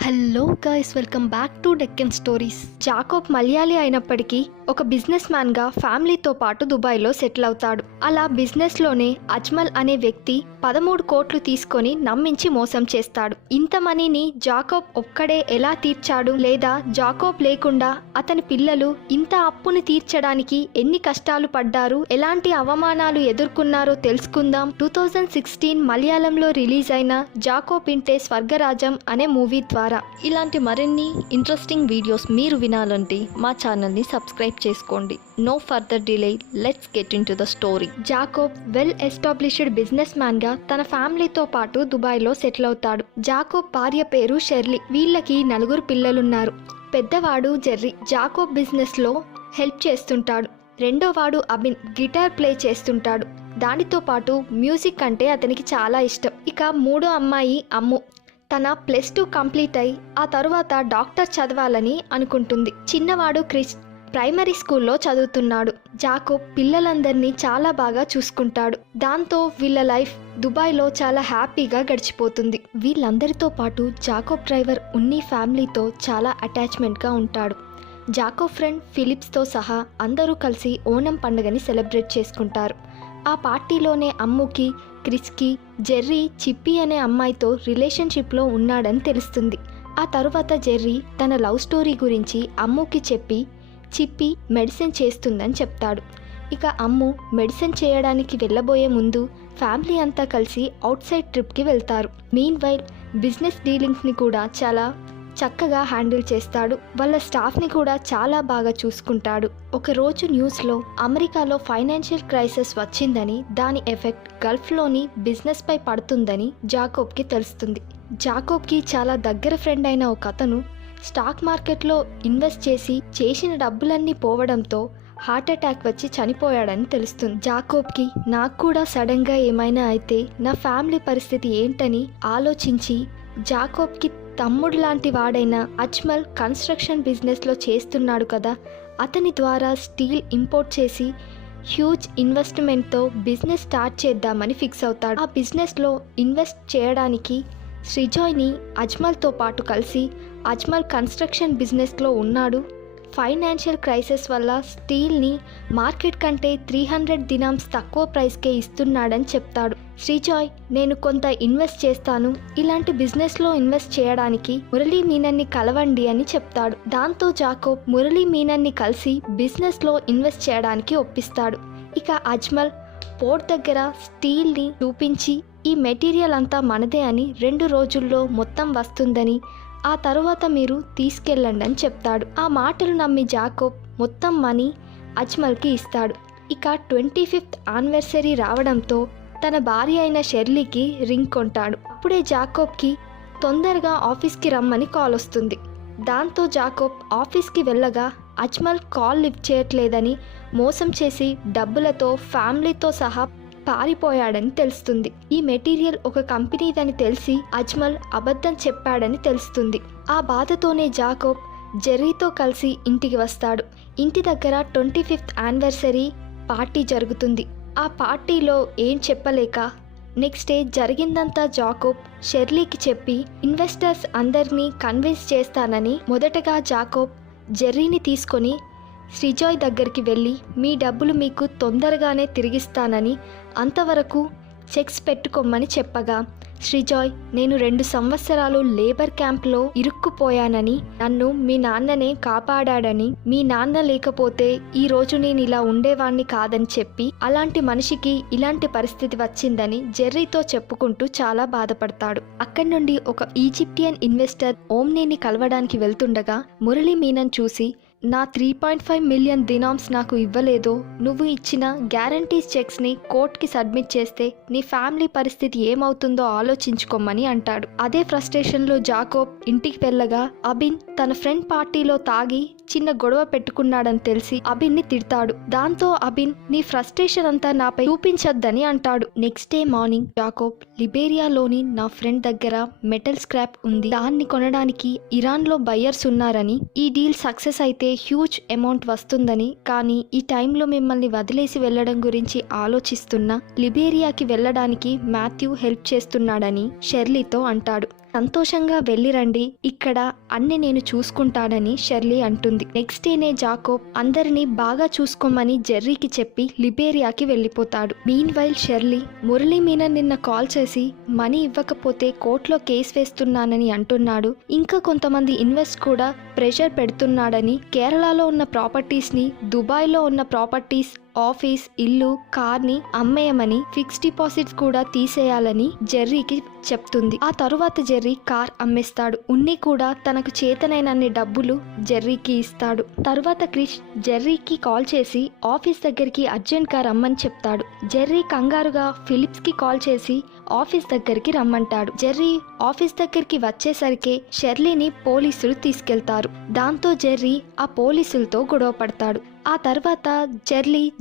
Hello guys, welcome back to Deccan stories. Jacob Malayali అయినప్పటికీ ఒక business man గా ఫ్యామిలీతో పాటు దుబాయ్లో సెటిల్ అవుతాడు. అలా బిజినెస్ లోనే అజ్మల్ అనే వ్యక్తి 13 కోట్లు తీసుకొని నమ్మించి మోసం చేస్తాడు. ఇంత మనీని జాకోబ్ ఒక్కడే ఎలా తీర్చాడు, లేదా జాకోబ్ లేకుండా అతని పిల్లలు ఇంత అప్పుని తీర్చడానికి ఎన్ని కష్టాలు పడ్డారు, ఎలాంటి అవమానాలు ఎదుర్కొన్నారో తెలుసుకుందాం 2016 మలయాళంలో రిలీజ్ అయిన జాకోబ్ ఇంటే స్వర్గరాజం అనే మూవీ ద్వారా. ఇలాంటి మరిన్ని ఇంట్రెస్టింగ్ వీడియోస్ మీరు వినాలంటే మా ఛానల్ని సబ్స్క్రైబ్ చేసుకోండి. No further delay, let's get into the story. Jacob well established businessman గా తన ఫ్యామిలీతో పాటు దుబాయ్లో సెటిల్ అవుతాడు. జాకోబ్ భార్య పేరు షెర్లీ. వీళ్ళకి 4 పిల్లలున్నారు. పెద్దవాడు జెర్రీ జాకోబ్ బిజినెస్ లో హెల్ప్ చేస్తుంటాడు. రెండోవాడు అబిన్ గిటార్ ప్లే చేస్తుంటాడు. దానితో పాటు మ్యూజిక్ అంటే అతనికి చాలా ఇష్టం. ఇక మూడో అమ్మాయి అమ్ము. తన +2 కంప్లీట్ అయి ఆ తరువాత డాక్టర్ చదవాలని అనుకుంటుంది. చిన్నవాడు క్రిస్ ప్రైమరీ స్కూల్లో చదువుతున్నాడు. జాకోబ్ పిల్లలందరినీ చాలా బాగా చూసుకుంటాడు. దాంతో వీళ్ళ లైఫ్ దుబాయ్లో చాలా హ్యాపీగా గడిచిపోతుంది. వీళ్ళందరితో పాటు జాకోబ్ డ్రైవర్ ఉన్ని ఫ్యామిలీతో చాలా అటాచ్మెంట్గా ఉంటాడు. జాకోబ్ ఫ్రెండ్ ఫిలిప్స్తో సహా అందరూ కలిసి ఓనం పండుగని సెలబ్రేట్ చేసుకుంటారు. ఆ పార్టీలోనే అమ్ముకి, క్రిస్కి జెర్రీ చిప్పి అనే అమ్మాయితో రిలేషన్షిప్లో ఉన్నాడని తెలుస్తుంది. ఆ తరువాత జెర్రీ తన లవ్ స్టోరీ గురించి అమ్ముకి చెప్పి చిప్పి మెడిసిన్ చేస్తుందని చెప్తాడు. ఇక అమ్ము మెడిసిన్ చేయడానికి వెళ్ళబోయే ముందు ఫ్యామిలీ అంతా కలిసి అవుట్ సైడ్ ట్రిప్కి వెళ్తారు. మీన్ వైల్ బిజినెస్ డీలింగ్స్ని కూడా చాలా చక్కగా హ్యాండిల్ చేస్తాడు. వాళ్ళ స్టాఫ్ని కూడా చాలా బాగా చూసుకుంటాడు. ఒకరోజు న్యూస్లో అమెరికాలో ఫైనాన్షియల్ క్రైసిస్ వచ్చిందని, దాని ఎఫెక్ట్ గల్ఫ్లోని బిజినెస్ పై పడుతుందని జాకోబ్కి తెలుస్తుంది. జాకోబ్కి చాలా దగ్గర ఫ్రెండ్ అయిన ఒక అతను స్టాక్ మార్కెట్లో ఇన్వెస్ట్ చేసిన డబ్బులన్నీ పోవడంతో హార్ట్ అటాక్ వచ్చి చనిపోయాడని తెలుస్తుంది. జాకోబ్కి నాకు కూడా సడన్గా ఏమైనా అయితే నా ఫ్యామిలీ పరిస్థితి ఏంటని ఆలోచించి జాకోబ్కి తమ్ముడు లాంటి వాడైన అజ్మల్ కన్స్ట్రక్షన్ బిజినెస్లో చేస్తున్నాడు కదా, అతని ద్వారా స్టీల్ ఇంపోర్ట్ చేసి హ్యూజ్ ఇన్వెస్ట్మెంట్తో బిజినెస్ స్టార్ట్ చేద్దామని ఫిక్స్ అవుతాడు. ఆ బిజినెస్లో ఇన్వెస్ట్ చేయడానికి శ్రీజాయ్ని అజ్మల్తో పాటు కలిసి అజ్మల్ కన్స్ట్రక్షన్ బిజినెస్లో ఉన్నాడు. ఫైనాన్షియల్ క్రైసిస్ వల్ల స్టీల్ని మార్కెట్ కంటే 300 దినామ్స్ తక్కువ ప్రైస్కే ఇస్తున్నాడని చెప్తాడు. శ్రీజాయ్, నేను కొంత ఇన్వెస్ట్ చేస్తాను, ఇలాంటి బిజినెస్లో ఇన్వెస్ట్ చేయడానికి మురళీ మీనన్ని కలవండి అని చెప్తాడు. దాంతో జాకోబ్ మురళీ మీనన్ని కలిసి బిజినెస్లో ఇన్వెస్ట్ చేయడానికి ఒప్పిస్తాడు. ఇక అజ్మల్ పోర్ట్ దగ్గర స్టీల్ని చూపించి ఈ మెటీరియల్ అంతా మనదే అని 2 రోజుల్లో మొత్తం వస్తుందని, ఆ తరువాత మీరు తీసుకెళ్ళండి అని చెప్తాడు. ఆ మాటలు నమ్మి జాకోబ్ మొత్తం మనీ అజ్మల్కి ఇస్తాడు. ఇక 25th యానివర్సరీ రావడంతో తన భార్య అయిన షెర్లీకి రింగ్ కొంటాడు. అప్పుడే జాకోబ్కి తొందరగా ఆఫీస్కి రమ్మని కాల్ వస్తుంది. దాంతో జాకోబ్ ఆఫీస్కి వెళ్ళగా అజ్మల్ కాల్ లిఫ్ట్ చేయట్లేదని మోసం చేసి డబ్బులతో ఫ్యామిలీతో సహా పారిపోయాడని తెలుస్తుంది. ఈ మెటీరియల్ ఒక కంపెనీదని తెలిసి అజ్మల్ అబద్ధం చెప్పాడని తెలుస్తుంది. ఆ బాధతోనే జాకోబ్ జెర్రీతో కలిసి ఇంటికి వస్తాడు. ఇంటి దగ్గర 25th యానివర్సరీ పార్టీ జరుగుతుంది. ఆ పార్టీలో ఏం చెప్పలేక నెక్స్ట్ డే జరిగిందంతా జాకోబ్ షెర్లీకి చెప్పి ఇన్వెస్టర్స్ అందరినీ కన్విన్స్ చేస్తానని మొదటగా జాకోబ్ జెర్రీని తీసుకొని శ్రీజాయ్ దగ్గరికి వెళ్ళి మీ డబ్బులు మీకు తొందరగానే తిరిగిస్తానని, అంతవరకు చెక్స్ పెట్టుకోమని చెప్పగా శ్రీజాయ్, నేను 2 సంవత్సరాలు లేబర్ క్యాంప్లో ఇరుక్కుపోయానని, నన్ను మీ నాన్ననే కాపాడాడని, మీ నాన్న లేకపోతే ఈ రోజు నేను ఇలా ఉండేవాణ్ణి కాదని చెప్పి అలాంటి మనిషికి ఇలాంటి పరిస్థితి వచ్చిందని జెర్రీతో చెప్పుకుంటూ చాలా బాధపడతాడు. అక్కడి నుండి ఒక ఈజిప్టియన్ ఇన్వెస్టర్ ఓమ్నీని కలవడానికి వెళ్తుండగా మురళీ మీనన్ చూసి నా 3.5 మిలియన్ దినామ్స్ నాకు ఇవ్వలేదో, నువ్వు ఇచ్చిన గ్యారంటీస్ చెక్స్ని కోర్ట్కి సబ్మిట్ చేస్తే నీ ఫ్యామిలీ పరిస్థితి ఏమవుతుందో ఆలోచించుకోమని అంటాడు. అదే ఫ్రస్ట్రేషన్లో జాకోబ్ ఇంటికి వెళ్ళగా అబిన్ తన ఫ్రెండ్ పార్టీలో తాగి చిన్న గొడవ పెట్టుకున్నాడని తెలిసి అబిన్ని తిడతాడు. దాంతో అబిన్ నీ ఫ్రస్ట్రేషన్ అంతా నాపై చూపించొద్దని అంటాడు. నెక్స్ట్ డే మార్నింగ్ జాకోబ్ లిబేరియాలోని నా ఫ్రెండ్ దగ్గర మెటల్ స్క్రాప్ ఉంది, దాన్ని కొనడానికి ఇరాన్లో బయ్యర్స్ ఉన్నారని, ఈ డీల్ సక్సెస్ అయితే హ్యూజ్ అమౌంట్ వస్తుందని, కానీ ఈ టైంలో మిమ్మల్ని వదిలేసి వెళ్ళడం గురించి ఆలోచిస్తున్న లిబేరియాకి వెళ్ళడానికి మాథ్యూ హెల్ప్ చేస్తున్నాడని షెర్లీతో అంటాడు. సంతోషంగా వెళ్ళిరండి, ఇక్కడ అన్ని నేను చూసుకుంటానని షెర్లీ అంటుంది. నెక్స్ట్ డేనే జాకోబ్ అందరినీ బాగా చూసుకోమని జెర్రీకి చెప్పి లిబేరియాకి వెళ్ళిపోతాడు. Meanwhile Shirley Murali Menon నిన్న కాల్ చేసి మనీ ఇవ్వకపోతే కోర్టులో కేసు వేస్తున్నానని అంటున్నాడు. ఇంకా కొంతమంది ఇన్వెస్ట్ కూడా ప్రెషర్ పెడుతున్నాడని, కేరళలో ఉన్న ప్రాపర్టీస్ని, దుబాయ్లో ఉన్న ప్రాపర్టీస్, ఆఫీస్, ఇల్లు, కార్ని అమ్మేయమని, ఫిక్స్డ్ డిపాజిట్స్ కూడా తీసేయాలని జెర్రీకి చెప్తుంది. ఆ తరువాత జెర్రీ కార్ అమ్మేస్తాడు. ఉన్ని కూడా తనకు చేతనైనన్ని డబ్బులు జెర్రీకి ఇస్తాడు. తరువాత క్రిష్ జెర్రీకి కాల్ చేసి ఆఫీస్ దగ్గరికి అర్జెంట్ గా రమ్మని చెప్తాడు. జెర్రీ కంగారుగా ఫిలిప్స్ కి కాల్ చేసి ఆఫీస్ దగ్గరికి రమ్మంటాడు. జెర్రీ ఆఫీస్ దగ్గరికి వచ్చేసరికి షెర్లీని పోలీసులు తీసుకెళ్తారు. దాంతో జెర్రీ ఆ పోలీసులతో గొడవ పడతాడు. ఆ తర్వాత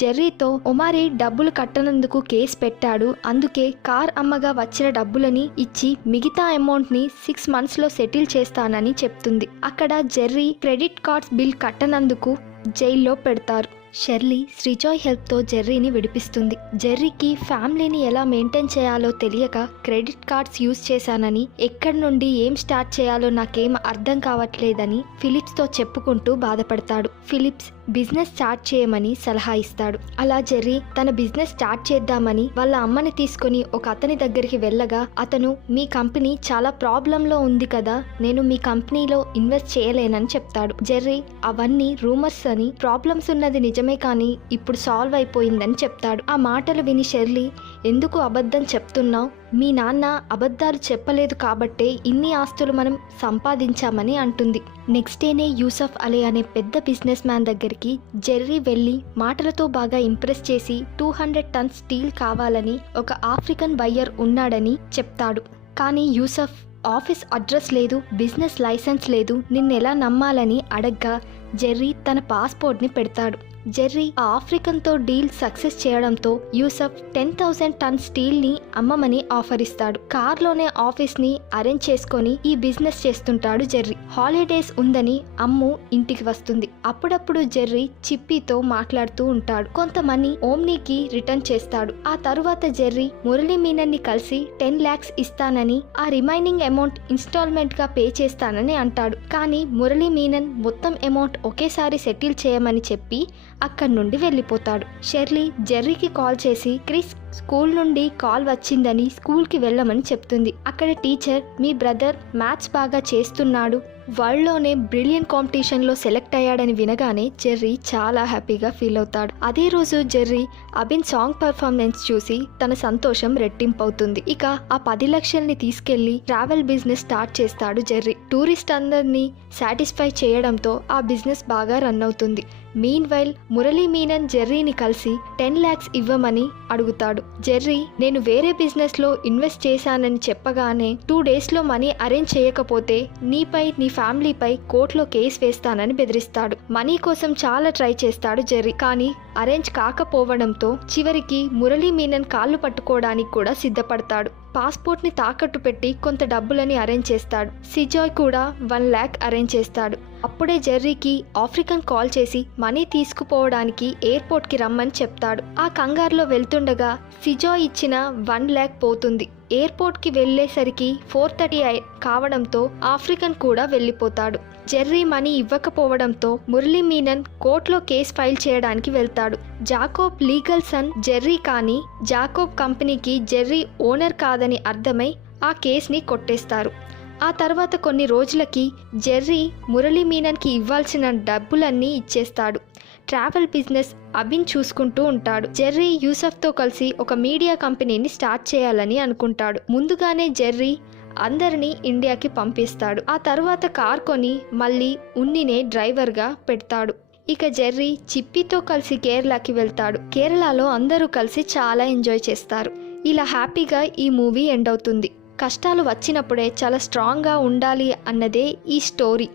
జెర్రీతో ఒమారీ డబ్బులు కట్టనందుకు కేసు పెట్టాడు, అందుకే కార్ అమ్మగా వచ్చిన డబ్బులని ఇచ్చి మిగతా అమౌంట్ ని 6 months లో సెటిల్ చేస్తానని చెప్తుంది. అక్కడ జెర్రీ క్రెడిట్ కార్డ్స్ బిల్ కట్టనందుకు జైల్లో పెడతారు. షెర్లీ శ్రీజాయ్ హెల్ప్తో జెర్రీని విడిపిస్తుంది. జెర్రీకి ఫ్యామిలీని ఎలా మెయింటైన్ చేయాలో తెలియక క్రెడిట్ కార్డ్స్ యూజ్ చేశానని, ఎక్కడి నుండి ఏం స్టార్ట్ చేయాలో నాకేం అర్థం కావట్లేదని ఫిలిప్స్తో చెప్పుకుంటూ బాధపడతాడు. ఫిలిప్స్ బిజినెస్ స్టార్ట్ చేయమని సలహా ఇస్తాడు. అలా జెర్రీ తన బిజినెస్ స్టార్ట్ చేద్దామని వాళ్ళ అమ్మని తీసుకుని ఒక అతని దగ్గరికి వెళ్ళగా అతను, మీ కంపెనీ చాలా ప్రాబ్లంలో ఉంది కదా, నేను మీ కంపెనీలో ఇన్వెస్ట్ చేయలేనని చెప్తాడు. జెర్రీ అవన్నీ రూమర్స్ అని, ప్రాబ్లమ్స్ ఉన్నది నిజమే కానీ ఇప్పుడు సాల్వ్ అయిపోయిందని చెప్తాడు. ఆ మాటలు విని షెర్లీ, ఎందుకు అబద్ధం చెప్తున్నావు, మీ నాన్న అబద్ధాలు చెప్పలేదు కాబట్టే ఇన్ని ఆస్తులు మనం సంపాదించామని అంటుంది. నెక్స్ట్ డేనే యూసఫ్ అలీ అనే పెద్ద బిజినెస్ మ్యాన్ దగ్గరికి జెర్రీ వెళ్ళి మాటలతో బాగా ఇంప్రెస్ చేసి 200 tons స్టీల్ కావాలని ఒక ఆఫ్రికన్ బయ్యర్ ఉన్నాడని చెప్తాడు. కానీ యూసఫ్ ఆఫీస్ అడ్రస్ లేదు, బిజినెస్ లైసెన్స్ లేదు, నిన్నెలా నమ్మాలని అడగ్గా జెర్రీ తన పాస్పోర్ట్ని పెడతాడు. జెర్రీ ఆ ఆఫ్రికన్తో డీల్ సక్సెస్ చేయడంతో యూసఫ్ 10,000 tons స్టీల్ని అమ్మమని ఆఫర్ ఇస్తాడు. కార్లోనే ఆఫీస్ని అరేంజ్ చేసుకొని ఈ బిజినెస్ చేస్తుంటాడు జెర్రీ. హాలిడేస్ ఉందని అమ్ము ఇంటికి వస్తుంది. అప్పుడప్పుడు జెర్రీ చిప్పీతో మాట్లాడుతూ ఉంటాడు. కొంత మనీ ఓమ్నీకి రిటర్న్ చేస్తాడు. ఆ తరువాత జెర్రీ మురళీ మీనన్ని కలిసి 10 lakhs ఇస్తానని, ఆ రిమైనింగ్ అమౌంట్ ఇన్స్టాల్మెంట్ గా పే చేస్తానని అంటాడు. కానీ మురళీ మీనన్ మొత్తం అమౌంట్ ఒకేసారి సెటిల్ చేయమని చెప్పి అక్కడి నుండి వెళ్ళిపోతాడు. షెర్లీ జెర్రీకి కాల్ చేసి క్రిస్ స్కూల్ నుండి కాల్ వచ్చిందని స్కూల్కి వెళ్ళమని చెప్తుంది. అక్కడ టీచర్, మీ బ్రదర్ మ్యాథ్స్ బాగా చేస్తున్నాడు, వరల్డ్లోనే బ్రిలియంట్ కాంపిటీషన్లో సెలెక్ట్ అయ్యాడని వినగానే జెర్రీ చాలా హ్యాపీగా ఫీల్ అవుతాడు. అదే రోజు జెర్రీ అభిన్ సాంగ్ పర్ఫార్మెన్స్ చూసి తన సంతోషం రెట్టింపవుతుంది. ఇక ఆ 10 లక్షల్ని తీసుకెళ్లి ట్రావెల్ బిజినెస్ స్టార్ట్ చేస్తాడు జెర్రీ. టూరిస్ట్ అందరినీ సాటిస్ఫై చేయడంతో ఆ బిజినెస్ బాగా రన్ అవుతుంది. మీన్ వైల్ మురళీ మీనన్ జెర్రీని కలిసి 10 lakhs ఇవ్వమని అడుగుతాడు. జెర్రీ, నేను వేరే బిజినెస్ లో ఇన్వెస్ట్ చేశానని చెప్పగానే 2 daysలో మనీ అరేంజ్ చేయకపోతే నీపై, నీ ఫ్యామిలీపై కోర్టులో కేసు వేస్తానని బెదిరిస్తాడు. మనీ కోసం చాలా ట్రై చేస్తాడు జెర్రీ, కానీ అరేంజ్ కాకపోవడంతో చివరికి మురళీ మీనన్ కాళ్ళు పట్టుకోవడానికి కూడా సిద్ధపడతాడు. పాస్పోర్ట్ని తాకట్టు పెట్టి కొంత డబ్బులని అరేంజ్ చేస్తాడు. సిజాయ్ కూడా 1 lakh అరేంజ్ చేస్తాడు. అప్పుడే జెర్రీకి ఆఫ్రికన్ కాల్ చేసి మనీ తీసుకుపోవడానికి ఎయిర్పోర్ట్కి రమ్మని చెప్తాడు. ఆ కంగారులో వెళ్తుండగా సిజాయ్ ఇచ్చిన 1 lakh పోతుంది. ఎయిర్పోర్ట్కి వెళ్ళేసరికి 4:30 కావడంతో ఆఫ్రికన్ కూడా వెళ్ళిపోతాడు. జెర్రీ మనీ ఇవ్వకపోవడంతో మురళీ మీనన్ కోర్టులో కేసు ఫైల్ చేయడానికి వెళ్తాడు. జాకోబ్ లీగల్ సన్ జెర్రీ, కానీ జాకోబ్ కంపెనీకి జెర్రీ ఓనర్ కాదని అర్థమై ఆ కేసుని కొట్టేస్తారు. ఆ తర్వాత కొన్ని రోజులకి జెర్రీ మురళీ మీనన్కి ఇవ్వాల్సిన డబ్బులన్నీ ఇచ్చేస్తాడు. ట్రావెల్ బిజినెస్ అభిన్ చూసుకుంటూ ఉంటాడు. జెర్రీ యూసఫ్తో కలిసి ఒక మీడియా కంపెనీని స్టార్ట్ చేయాలని అనుకుంటాడు. ముందుగానే జెర్రీ అందరినీ ఇండియాకి పంపిస్తాడు. ఆ తర్వాత కార్ కొని మళ్ళీ ఉన్నినే డ్రైవర్గా పెడతాడు. ఇక జెర్రీ చిప్పీతో కలిసి కేరళకి వెళ్తాడు. కేరళలో అందరూ కలిసి చాలా ఎంజాయ్ చేస్తారు. ఇలా హ్యాపీగా ఈ మూవీ ఎండ్ అవుతుంది. కష్టాలు వచ్చినప్పుడే చాలా స్ట్రాంగ్గా ఉండాలి అన్నదే ఈ స్టోరీ.